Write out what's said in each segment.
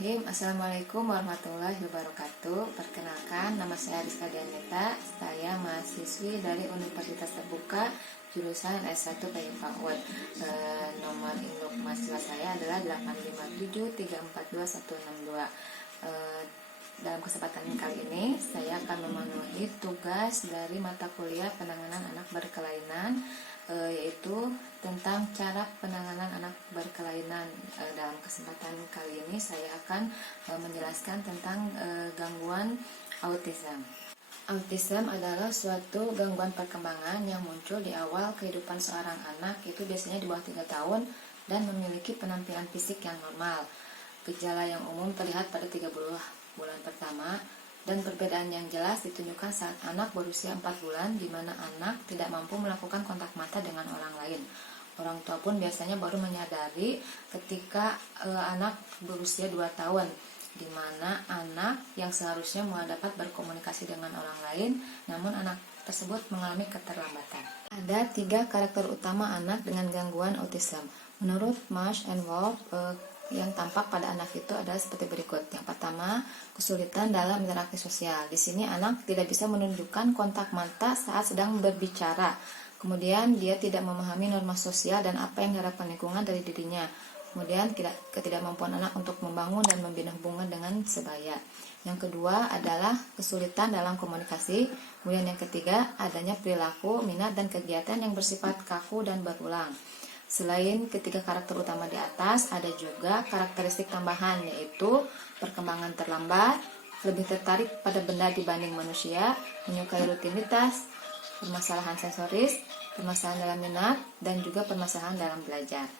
Bismillahirrahmanirrahim. Assalamualaikum warahmatullahi wabarakatuh. Perkenalkan, nama saya Rizka Dianeta. Saya mahasiswi dari Universitas Terbuka jurusan S1 PIPA UAD. Nomor induk mahasiswa saya adalah 857342162. Dalam kesempatan kali ini saya akan memenuhi tugas dari mata kuliah penanganan anak berkelainan, yaitu tentang cara penanganan anak berkelainan. Dalam kesempatan kali ini saya akan menjelaskan tentang gangguan autism. Autism adalah suatu gangguan perkembangan yang muncul di awal kehidupan seorang anak, itu biasanya di bawah 3 tahun dan memiliki penampilan fisik yang normal. Gejala yang umum terlihat pada 30 bulan pertama, dan perbedaan yang jelas ditunjukkan saat anak berusia 4 bulan, di mana anak tidak mampu melakukan kontak mata dengan orang lain. Orang tua pun biasanya baru menyadari ketika anak berusia 2 tahun, di mana anak yang seharusnya mulai dapat berkomunikasi dengan orang lain, namun anak tersebut mengalami keterlambatan. Ada 3 karakter utama anak dengan gangguan autism. Menurut Marsh and Wolf, yang tampak pada anak itu adalah seperti berikut. Yang pertama, kesulitan dalam interaksi sosial. Di sini anak tidak bisa menunjukkan kontak mata saat sedang berbicara. Kemudian dia tidak memahami norma sosial dan apa yang diharapkan lingkungan dari dirinya. Kemudian ketidakmampuan anak untuk membangun dan membina hubungan dengan sebaya. Yang kedua adalah kesulitan dalam komunikasi. Kemudian yang ketiga, adanya perilaku, minat, dan kegiatan yang bersifat kaku dan berulang. Selain ketiga karakter utama di atas, ada juga karakteristik tambahan, yaitu perkembangan terlambat, lebih tertarik pada benda dibanding manusia, menyukai rutinitas, permasalahan sensoris, permasalahan dalam minat, dan juga permasalahan dalam belajar.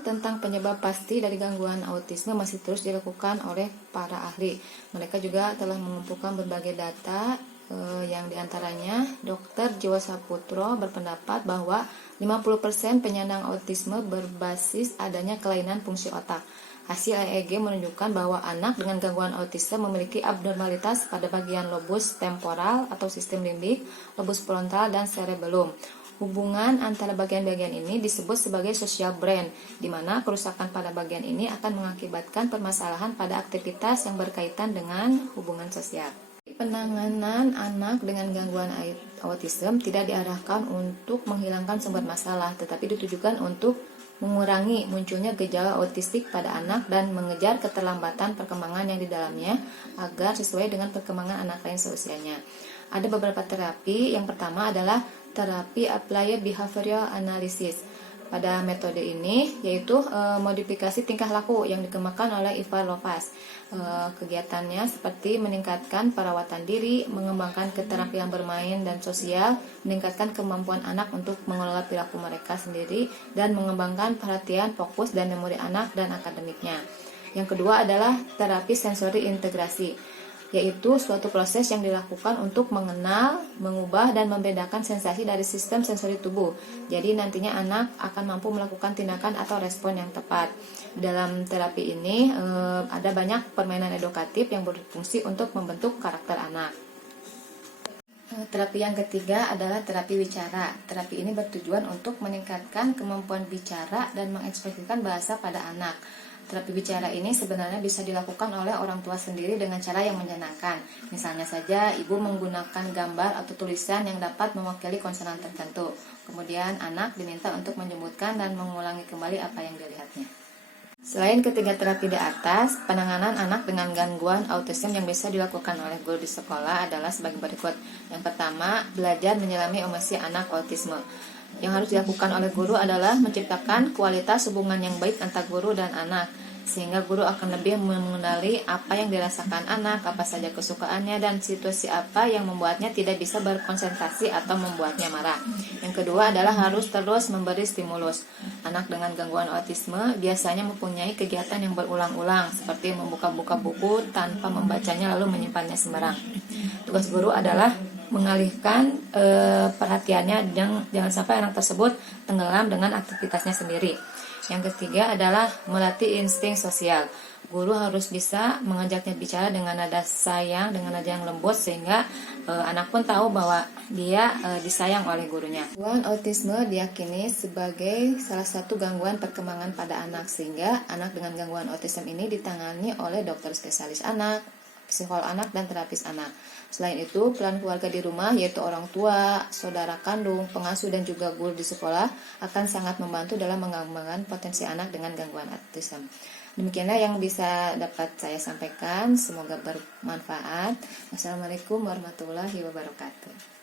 Tentang penyebab pasti dari gangguan autisme masih terus dilakukan oleh para ahli. Mereka juga telah mengumpulkan berbagai data, yang diantaranya Dr. Jiwa Saputro berpendapat bahwa 50% penyandang autisme berbasis adanya kelainan fungsi otak. Hasil EEG menunjukkan bahwa anak dengan gangguan autisme memiliki abnormalitas pada bagian lobus temporal atau sistem limbik, lobus frontal, dan cerebellum. Hubungan antara bagian-bagian ini disebut sebagai social brain, di mana kerusakan pada bagian ini akan mengakibatkan permasalahan pada aktivitas yang berkaitan dengan hubungan sosial. Penanganan anak dengan gangguan autism tidak diarahkan untuk menghilangkan sumber masalah, tetapi ditujukan untuk mengurangi munculnya gejala autistik pada anak dan mengejar keterlambatan perkembangan yang di dalamnya agar sesuai dengan perkembangan anak lain seusianya. Ada beberapa terapi. Yang pertama adalah terapi Applied Behavioral Analysis. Pada metode ini yaitu modifikasi tingkah laku yang dikembangkan oleh Ivar Lovaas. Kegiatannya seperti meningkatkan perawatan diri, mengembangkan keterampilan bermain dan sosial, meningkatkan kemampuan anak untuk mengelola perilaku mereka sendiri, dan mengembangkan perhatian, fokus, dan memori anak dan akademiknya. Yang kedua adalah terapi sensori integrasi, yaitu suatu proses yang dilakukan untuk mengenal, mengubah, dan membedakan sensasi dari sistem sensori tubuh. Jadi nantinya anak akan mampu melakukan tindakan atau respon yang tepat. Dalam terapi ini ada banyak permainan edukatif yang berfungsi untuk membentuk karakter anak. Terapi yang ketiga adalah terapi wicara. Terapi ini bertujuan untuk meningkatkan kemampuan bicara dan mengekspresikan bahasa pada anak. Terapi bicara ini sebenarnya bisa dilakukan oleh orang tua sendiri dengan cara yang menyenangkan. Misalnya saja, ibu menggunakan gambar atau tulisan yang dapat mewakili konsonan tertentu. Kemudian anak diminta untuk menyebutkan dan mengulangi kembali apa yang dilihatnya. Selain ketiga terapi di atas, penanganan anak dengan gangguan autism yang bisa dilakukan oleh guru di sekolah adalah sebagai berikut. Yang pertama, belajar menyelami emosi anak autisme. Yang harus dilakukan oleh guru adalah menciptakan kualitas hubungan yang baik antara guru dan anak, sehingga guru akan lebih mengenali apa yang dirasakan anak, apa saja kesukaannya, dan situasi apa yang membuatnya tidak bisa berkonsentrasi atau membuatnya marah. Yang kedua adalah harus terus memberi stimulus. Anak dengan gangguan autisme biasanya mempunyai kegiatan yang berulang-ulang, seperti membuka-buka buku tanpa membacanya lalu menyimpannya sembarang. Tugas guru adalah mengalihkan perhatiannya, jangan sampai anak tersebut tenggelam dengan aktivitasnya sendiri. Yang ketiga adalah melatih insting sosial. Guru harus bisa mengajaknya bicara dengan nada sayang, dengan nada yang lembut, sehingga anak pun tahu bahwa dia disayang oleh gurunya. Gangguan autisme diyakini sebagai salah satu gangguan perkembangan pada anak, sehingga anak dengan gangguan autisme ini ditangani oleh dokter spesialis anak, psikolog anak, dan terapis anak. Selain itu, peran keluarga di rumah, yaitu orang tua, saudara kandung, pengasuh, dan juga guru di sekolah akan sangat membantu dalam mengembangkan potensi anak dengan gangguan autisme. Demikianlah yang bisa dapat saya sampaikan. Semoga bermanfaat. Wassalamualaikum warahmatullahi wabarakatuh.